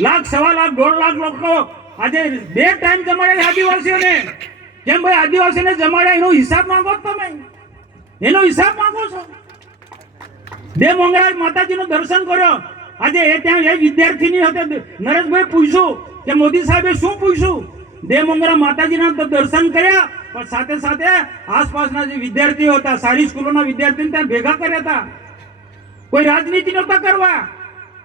લાખ, 1.25 લાખ, 1.5 લાખ લોકો આજે 2 ટાઈમ જમાડે આદિવાસીઓને. કેમ ભાઈ આદિવાસીને જમાડ્યા એનો હિસાબ માંગો છો તમે? એનો હિસાબ માંગો છો? દેવમંગળા માતાજીનું દર્શન કર્યો. આજે એ ત્યાં એ વિદ્યાર્થીની હતી, નરેશભાઈ પૂછ્યું કે મોદી સાહેબે શું પૂછ્યું? દેવમંગળા માતાજીના દર્શન કર્યા, પણ સાથે સાથે આસપાસના જે વિદ્યાર્થીઓ હતા, સારી સ્કૂલોના વિદ્યાર્થીઓને ત્યાં ભેગા કર્યા હતા. કોઈ રાજનીતિ નહોતા કરવા.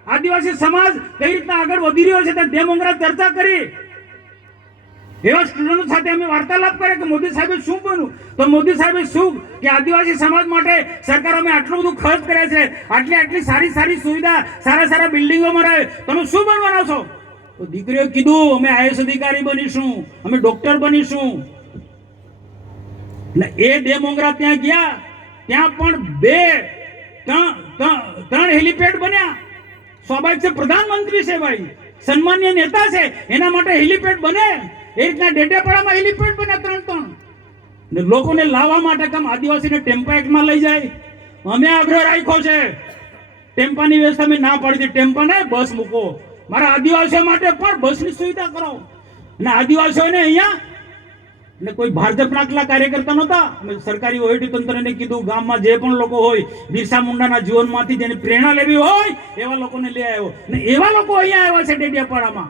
આદિવાસી સમાજ કઈ રીતના આગળ વધી રહ્યો છે તે દેવમંગળા ચર્ચા કરી. એવા સ્ટુડન્ટો સાથે અમે વાર્તાલાપ કર્યા કે મોદી સાહેબે શું બન્યું, તો મોદી સાહેબે શું કે આદિવાસી સમાજ માટે સરકાર અમે આટલું બધું ખર્ચ કર્યા છે, આટલી સારી સુવિધા, સારા બિલ્ડિંગો બનાવે, તમે શું બનવાના છો? તો દીકરીઓ કીધું અમે આઈએસ અધિકારી બનીશું, અમે ડોક્ટર બનીશું. એ દેવમંગળા ત્યાં ગયા, ત્યાં પણ 3 હેલિપેડ બન્યા. સ્વાભાવિક છે, પ્રધાનમંત્રી છે ભાઈ, સન્માનીય નેતા છે, એના માટે હેલિપેડ બને. એ રીતના ડેડિયાપાડામાં હેલિપેડ બન્યા 3 ને લોકોને લાવવા માટે કામ આદિવાસીને ટેમ્પા એક્ટમાં લઈ જાય. અમે આગ્રહ રાખ્યો છે, ટેમ્પાની વ્યવસ્થા અમે ના પાડી દીધી. ટેમ્પા ને બસ મૂકો, મારા આદિવાસીઓ માટે પણ બસની સુવિધા કરો. અને આદિવાસીઓને અહીંયા એટલે કોઈ ભાજપના આટલા કાર્યકર્તા નહોતા. સરકારી વહીવટી તંત્રને કીધું ગામમાં જે પણ લોકો હોય, બિરસા મુંડાના જીવનમાંથી જેને પ્રેરણા લેવી હોય એવા લોકોને લઈ આવ્યો. ને એવા લોકો અહીંયા આવ્યા છે ડેડિયાપાડામાં.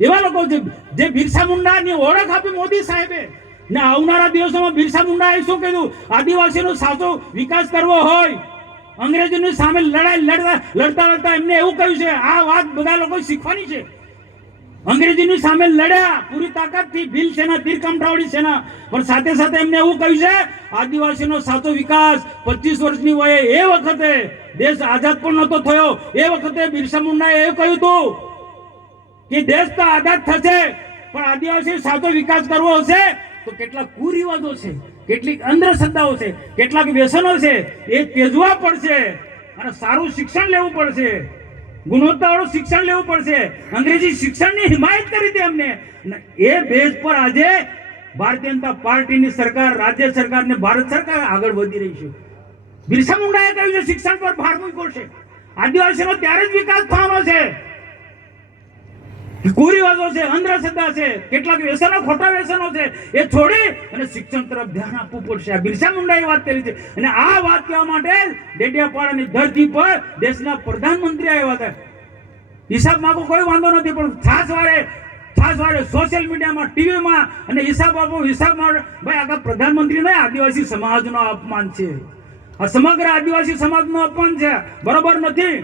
એવા લોકો જે બિરસા મુંડાની ઓળખ આપી મોદી સાહેબે. ને આવનારા દિવસોમાં બિરસા મુંડાએ શું કીધું? આદિવાસીનો સાચો વિકાસ કરવો હોય, અંગ્રેજોની સામે લડતા એમને એવું કહ્યું છે. આ વાત બધા લોકો શીખવાની છે. અંગ્રેજીની સામે લડ્યા પૂરી તાકાતથી, ભીલ સેના, તીરકામઠાવાળી સેના, પણ સાથે સાથે એમને એવું કહ્યું છે આદિવાસીનો સાચો વિકાસ 25 વર્ષની વયે, એ વખતે દેશ આઝાદ પણ નહોતો થયો, એ વખતે બિરસા મુંડાએ એવું કહ્યું હતું કે દેશ તો આઝાદ થશે, પણ આદિવાસી સાચો વિકાસ કરવો હશે તો કેટલાક કુરિવાજો છે, કેટલીક અંધશ્રદ્ધાઓ છે, કેટલાક વ્યસનો છે, એ ત્યજવા પડશે અને સારું શિક્ષણ લેવું પડશે, ગુણવત્તાવાળું શિક્ષણ લેવું પડશે. અંગ્રેજી શિક્ષણની હિમાયત કરી હતી અમને. એ બેઝ પર આજે ભારતીય જનતા પાર્ટીની સરકાર, રાજ્ય સરકાર ને ભારત સરકાર આગળ વધી રહી છે. બિરસા મુંડાએ કહ્યું છે શિક્ષણ પર ભાર મૂક્યો છે. આદિવાસીનો ત્યારે જ વિકાસ થવાનો છે. કુરિવાજો છે, અંધશ્રદ્ધા છે, કેટલાક વ્યસનો, ખોટા વ્યસનો છે, એ છોડી અને શિક્ષણ તરફ ધ્યાન આપવું પડશે. આ બિરસા મુંડાએ વાત કરી છે. અને આ વાત કહેવા માટે ડેડિયાપાડાની ધરતી પર દેશના પ્રધાનમંત્રી આવ્યા હતા. હિસાબ માંગો કોઈ વાંધો નથી, પણ ખાસ વારે સોશિયલ મીડિયામાં, ટીવીમાં અને હિસાબ આપો, હિસાબ ભાઈ આખા પ્રધાનમંત્રી નહીં, આદિવાસી સમાજનો અપમાન છે. આ સમગ્ર આદિવાસી સમાજનું અપમાન છે, બરોબર નથી.